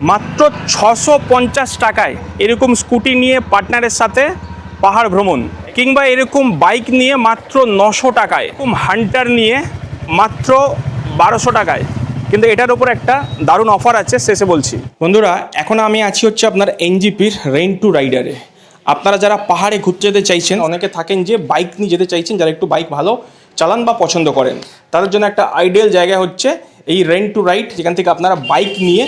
মাত্র 650 টাকায় এরকম স্কুটি নিয়ে পার্টনারের সাথে পাহাড় ভ্রমণ, কিংবা এরকম বাইক নিয়ে মাত্র 900 টাকায়, এরকম হান্টার নিয়ে মাত্র 1200 টাকায়। কিন্তু এটার উপর একটা দারুণ অফার আছে, শেষে বলছি। বন্ধুরা, এখন আমি আছি হচ্ছে আপনার এনজিপির রেন্ট টু রাইডারে। আপনারা যারা পাহাড়ে ঘুরতে যেতে চাইছেন, অনেকে থাকেন যে বাইক নিয়ে যেতে চাইছেন, যারা একটু বাইক ভালো চালান বা পছন্দ করেন, তাদের জন্য একটা আইডিয়াল জায়গা হচ্ছে এই রেন্ট টু রাইড, যেখান থেকে আপনারা বাইক নিয়ে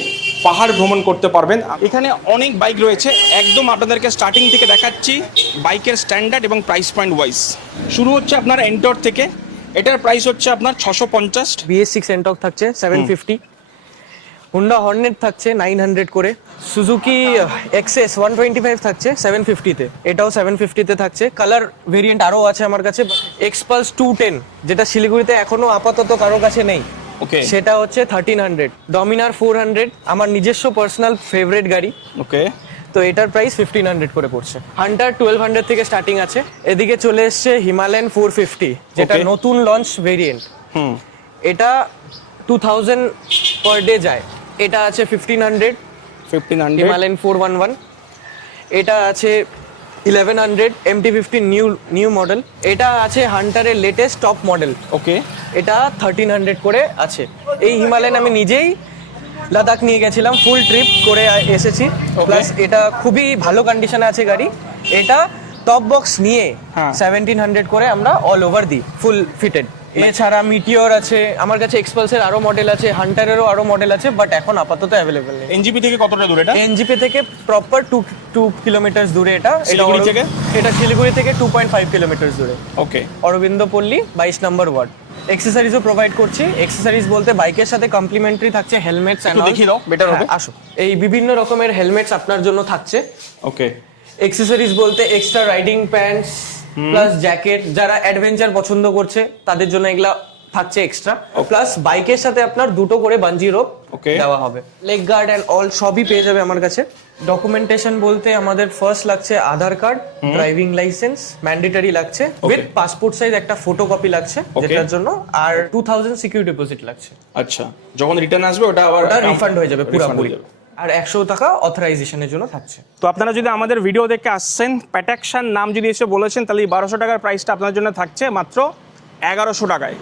পাহাড় ভ্রমণ করতে পারবেন। এখানে অনেক বাইক রয়েছে, একদম আপনাদেরকে স্টার্টিং থেকে দেখাচ্ছি বাইকের স্ট্যান্ডার্ড এবং প্রাইস পয়েন্ট ওয়াইজ। শুরু হচ্ছে আপনার এন্টর থেকে, এটার প্রাইস হচ্ছে আপনার 650। BS6 এন্টক থাকছে 750, হুন্ডা হর্নেট থাকছে 900 করে, সুজুকি এক্সএস 125 থাকছে 750-তে, এটাও 750-তে থাকছে। কালার ভেরিয়েন্ট আরও আছে আমার কাছে। এক্সপালস 210, যেটা শিলিগুড়িতে এখনো আপাতত কারো কাছে নেই, ওকে, সেটা হচ্ছে 1300। ডমিনার 400 আমার নিজস্ব পার্সোনাল ফেভারিট গাড়ি, ওকে। তো এটার প্রাইস 1500 করে পড়ছে। হান্টার 1200 থেকে স্টার্টিং আছে। এদিকে চলে এসছে হিমালয়ান 450, যেটা Okay. নতুন লঞ্চ ভেরিয়েন্ট। এটা 2000 পার ডে যায়। এটা আছে 1500। 1500 হিমালয়ান 411, এটা আছে 1100। MT-15 new model. এটা আছে হান্টারের লেটেস্ট টপ মডেল, ওকে। এটা 1300 করে আছে। এই হিমালয়ান আমি নিজেই লাদাখ নিয়ে গেছিলাম, ফুল ট্রিপ করে এসেছি। প্লাস এটা খুবই ভালো কন্ডিশনে আছে গাড়ি। এটা টপ বক্স নিয়ে 1700 করে আমরা অল ওভার দিই, ফুল ফিটেড। এছাড়া মিটিওর আছে আমার কাছে, এক্সপালসের আরো মডেল আছে, হান্টারেরও আরো মডেল আছে, বাট এখন আপাতত অ্যাভেলেবেল নেই। এনজিপি থেকে কতটা দূরে এটা? এনজিপি থেকে প্রপার 2 কিলোমিটার দূরে এটা। শিলিগুড়ি থেকে? এটা শিলিগুড়ি থেকে 2.5 কিলোমিটার দূরে। ওকে। অরবিন্দ পল্লী 22 নম্বর ওয়ার্ড। অ্যাক্সেসরিজও প্রোভাইড করছি। অ্যাক্সেসরিজ বলতে বাইকের সাথে কমপ্লিমেন্টারি থাকছে হেলমেটস এন্ড অল। দেখিয়ে দাও, বেটার হবে। আসো, এই বিভিন্ন রকমের হেলমেটস আপনার জন্য থাকছে। ওকে। অ্যাক্সেসরিজ বলতে extra riding pants plus jacket, যারা অ্যাডভেঞ্চার পছন্দ করছে তাদের জন্য এগুলা থাকছে এক্সট্রা। প্লাস বাইকের সাথে আপনার দুটো করে বাঞ্জি রোপ দেওয়া হবে। লেগ গার্ড এন্ড অল সবই পেয়ে যাবে আমার কাছে। ডকুমেন্টেশন বলতে আমাদের ফার্স্ট লাগছে আধার কার্ড, ড্রাইভিং লাইসেন্স ম্যান্ডেটরি লাগছে, উইথ পাসপোর্ট সাইজ একটা ফটোকপি লাগছে যেটার জন্য, আর 2000 সিকিউরিটি ডিপোজিট লাগছে। আচ্ছা, যখন রিটার্ন আসবে ওটা আবার রিফান্ড হয়ে যাবে পুরোপুরি, আর 100 টাকা অথরাইজেশনের জন্য থাকছে। তো আপনারা যদি আমাদের ভিডিও দেখে আসছেন, প্যাটাকশন নাম যদি এসে বলেছেন, তাহলে এই 1200 টাকার প্রাইসটা আপনার জন্য থাকছে মাত্র 1100 টাকায়।